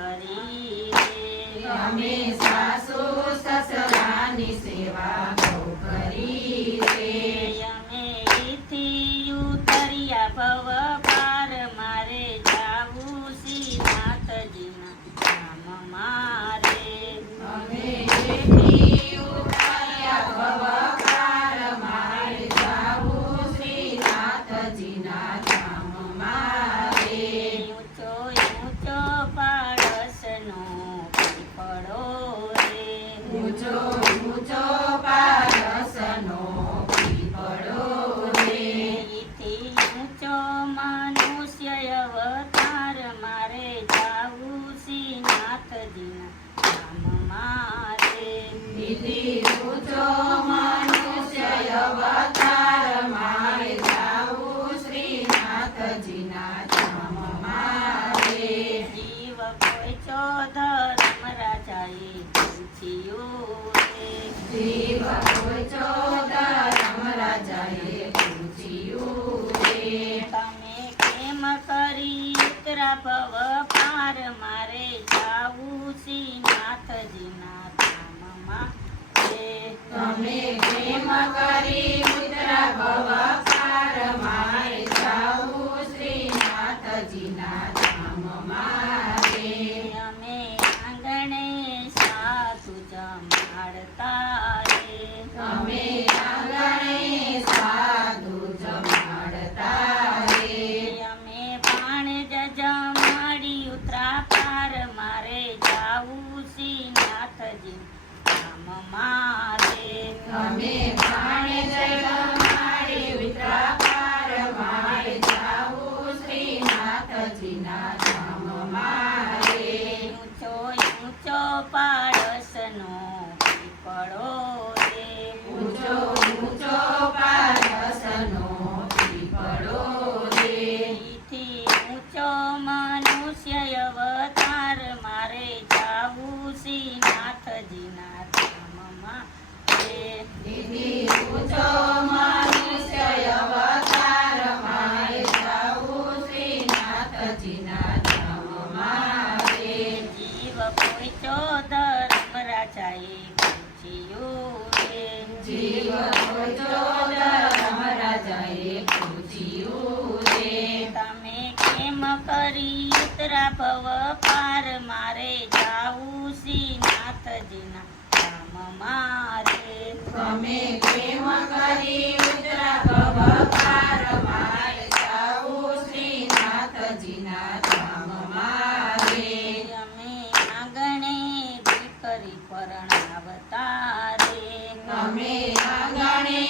ખરી રે અમે સાસુ સસરાની સેવા બહુ કરી રે અમે ઈથી ઉતર્યા ભવ પાર મારે જાવું શ્રીનાથજીના ધામમાં રે અમે એથી ઉતર્યા ભવ પાર મારે જાવું શ્રીનાથજીના ધામમાં રે ઊંચો ઊંચો પાડસનો પીપળો રે ઊંચો ઊંચો પારસનો પીપળો રે ઈથી ઊંચો મનુષ્ય અવતાર મારે જાવું શ્રીનાથજીના ધામમાં રે દીદી ઊંચો મનુષ્ય અવતાર મારે જાવું શ્રીનાથજીના ધામમાં રે જીવ પોચો ધર્મ રાજાએ પૂછ્યું રે જીવ પહોંચો ધર્મરાજાએ પૂછ્યું રે તમે કેમ કરી ઉતરા ભવ પાર મારે જાવું શ્રીનાથજીના ધામમાં રે તમે પ્રેમ કરી ઉતરા ભવ પાર મારે જાવું શ્રીનાથજીના ધામમાં રે અમે આંગણે સાધુ જમાડતા રે તમે આંગણે સાધુ જમાડતા રે અમે ભાણેજ જમાડી ઉતરા પાર મારે જાવું શ્રીનાથજી ધામમાં રે અમે ભાણેજ જમાડી ઉતરા પાર મારે જાવું શ્રીનાથજીના ધામમાં રે ઊંચો ઊંચો પાડસનો પીપળો રે ઊંચો ઊંચો પારસનો પીપળો રે ઈથી ઊંચો મનુષ્ય અવતાર મારે જાવું શ્રીનાથજીના ધામમાં રે દીદી ઊંચો મનુષ્ય અવતાર મારે જાવું શ્રીનાથજીના ધામમાં રે જીવ પોચો ધર્મ રાજાએ પૂછ્યું રે જીવ પહોંચો ધર્મરાજાએ પૂછ્યું રે તમે કેમ કરી ઉતરા ભવ પાર મારે જાવું શ્રીનાથજીના ધામમાં રે તમે પ્રેમ કરી ઉતરા ભવ પાર મારે જાવું શ્રીનાથજીના ધામમાં રે અમે આંગણે દીકરી પરણાવતા રે તમે આંગણે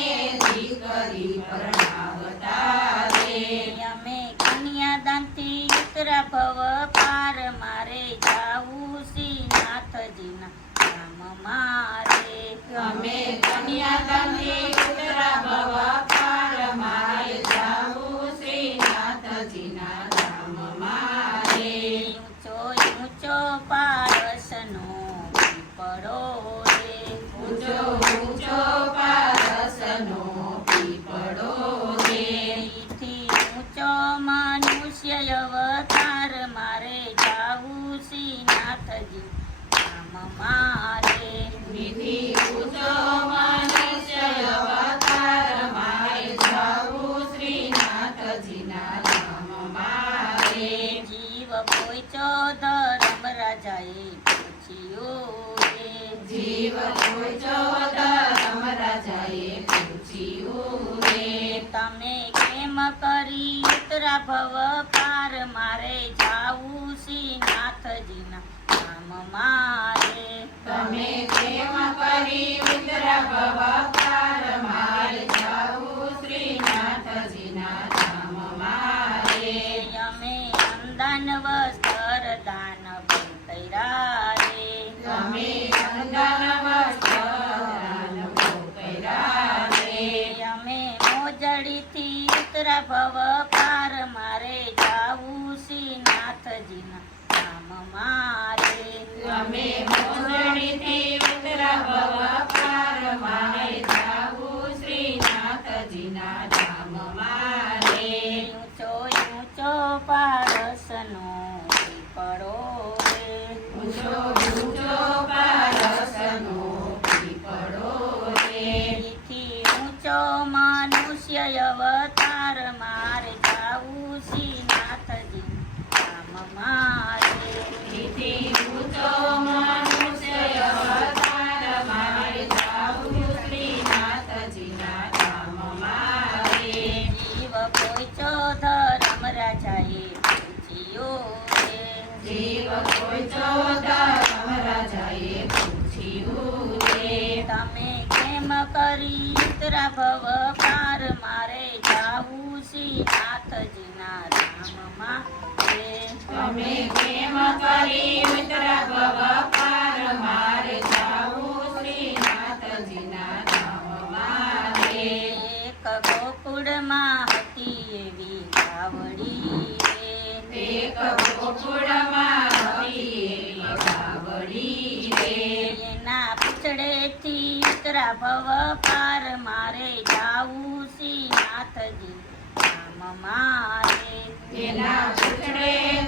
દીકરી પરણાવતા રે અમે કન્યાદાનથી ઉતરા ભવ પાર મારે જાવું શ્રીનાથજીના ધામમાં રે તમે કન્યાદાનથી ઉતરા ભવ પાર મારે જાવું શ્રીનાથજીના ધામમાં રે ઊંચો ઊંચો પારસનો પીપળો રે ઊંચો ઊંચો પારસનો પીપળો રે ઈથી ઊંચો મનુષ્ય અવતાર મારે જાવું શ્રીનાથજી ધામમાં રે વિધિ ઊંચો મનુષ્ય અવતાર મારે જાવું શ્રીનાથજીના ધામમાં રે જીવ પોચો ધર્મ રાજાએ પૂછ્યું રે જીવ પહોંચો ધર્મરાજાએ પૂછ્યું રે તમે કેમ કરી ઉતરા ભવ પાર મારે જાવું શ્રીનાથજીના ધામમાં રે તમે પ્રેમ કરી ઉતરા ભવ પાર મારે જાવું શ્રીનાથજીના ધામમાં રે અમે અંદાન વસ્ત્ર દાન કર્યા રે તમે અંદન વસ્ત્ર કર્યા રે અમે મોજડીથી ઉતરા ભવ પાર મારે જાવું શ્રીનાથજીના ધામમાં રે તમે મોજડીથી ઉતરા ભવ પાર મારે જાવું શ્રીનાથજીના ધામમાં રે ઊંચો ઊંચો પારસનો પીપળો રે બાવડી રે એક ગોકુળમાં હતી એક બાવડી રે એના પીછડેથી ઉતરા ભવ પાર મારે જાવું શ્રીનાથજી ધામ મારે એના પૂછડે